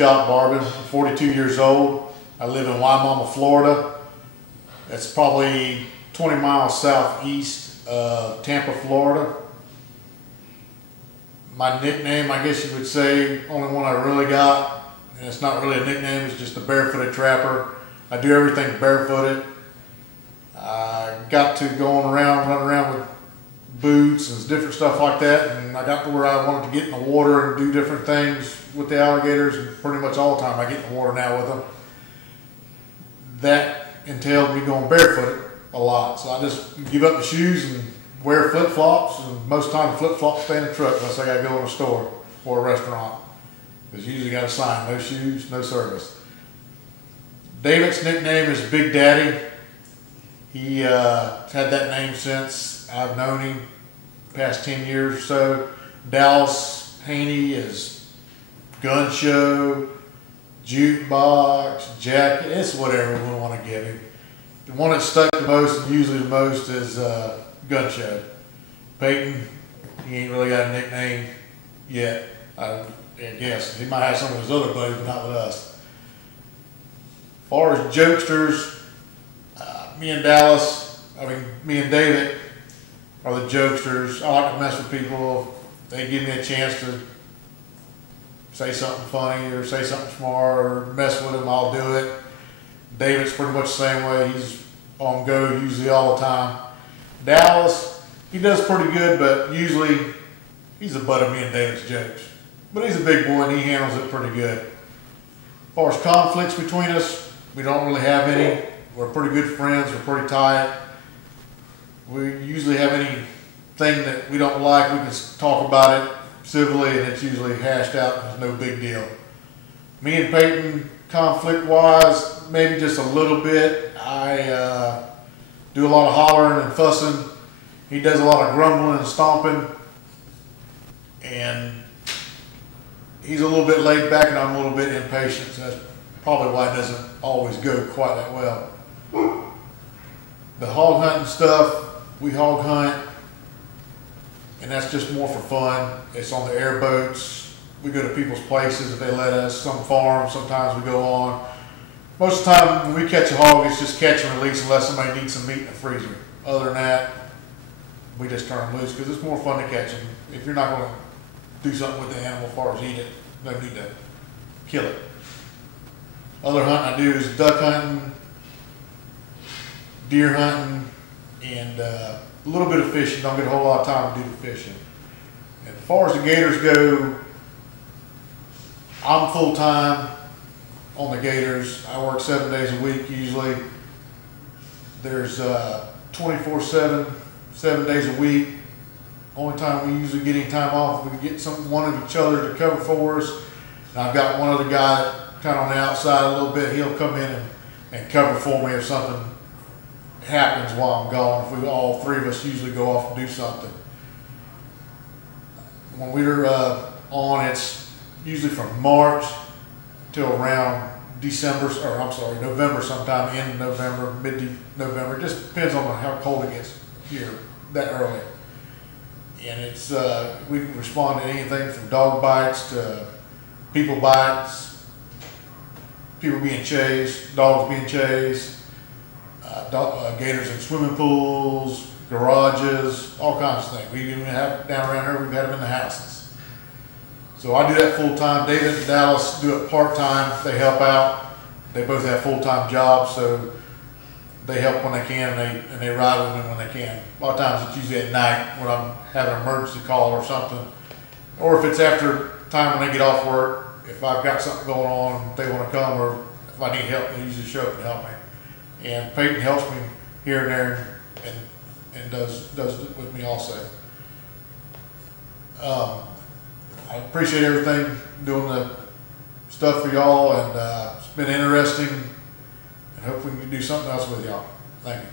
Scott Barbin. I'm 42 years old. I live in Wimauma, Florida. That's probably 20 miles southeast of Tampa, Florida. My nickname, I guess you would say, only one I really got, and it's not really a nickname, it's just a barefooted trapper. I do everything barefooted. I got to going around, running around with boots and different stuff like that, and I got to where I wanted to get in the water and do different things with the alligators, and pretty much all the time I get in the water now with them. That entailed me going barefooted a lot, so I just give up the shoes and wear flip-flops, and most time flip-flops stay in the truck unless I gotta go in a store or a restaurant, because you usually got a sign, no shoes, no service. David's nickname is Big Daddy. He had that name since I've known him, past 10 years or so. Dallas Haney is gun show, jukebox, jacket, it's whatever we want to give him. The one that stuck the most, and usually the most, is gun show. Peyton, he ain't really got a nickname yet, I guess. He might have some of his other buddies, but not with us. As far as jokesters, me and David are the jokesters. I like to mess with people. They give me a chance to say something funny or say something smart or mess with them, I'll do it. David's pretty much the same way. He's on go usually all the time. Dallas, he does pretty good, but usually he's the butt of me and David's jokes. But he's a big boy and he handles it pretty good. As far as conflicts between us, we don't really have any. We're pretty good friends, we're pretty tight. We usually have anything that we don't like, we can talk about it civilly and it's usually hashed out and it's no big deal. Me and Peyton, conflict-wise, maybe just a little bit. I do a lot of hollering and fussing. He does a lot of grumbling and stomping. And he's a little bit laid back and I'm a little bit impatient, so that's probably why it doesn't always go quite that well. The hog hunting stuff, we hog hunt, and that's just more for fun. It's on the airboats. We go to people's places if they let us. Some farms, sometimes we go on. Most of the time when we catch a hog, it's just catch and release unless somebody needs some meat in the freezer. Other than that, we just turn them loose because it's more fun to catch them. If you're not going to do something with the animal as far as eat it, no need to kill it. Other hunting I do is duck hunting, deer hunting, and a little bit of fishing. Don't get a whole lot of time to do the fishing. And as far as the gators go, I'm full-time on the gators. I work 7 days a week usually. There's 24/7, 7 days a week. Only time we usually get any time off, we get one of each other to cover for us. And I've got one other guy that kind of on the outside a little bit. He'll come in and cover for me if something happens while I'm gone. If we all three of us usually go off and do something. When we're on, it's usually from March till around November sometime, end of November, mid-November. It just depends on how cold it gets here that early. And it's we can respond to anything from dog bites to people bites, people being chased, dogs being chased, gators in swimming pools, garages, all kinds of things. We even have down around here, we've had them in the houses. So I do that full time. David and Dallas do it part time. They help out. They both have full time jobs, so they help when they can and they ride with me when they can. A lot of times it's usually at night when I'm having an emergency call or something. Or if it's after time when they get off work, if I've got something going on, they want to come, or if I need help, they usually show up and help me. And Peyton helps me here and there and does it with me also. I appreciate everything, doing the stuff for y'all, and it's been interesting, and hopefully we can do something else with y'all. Thank you.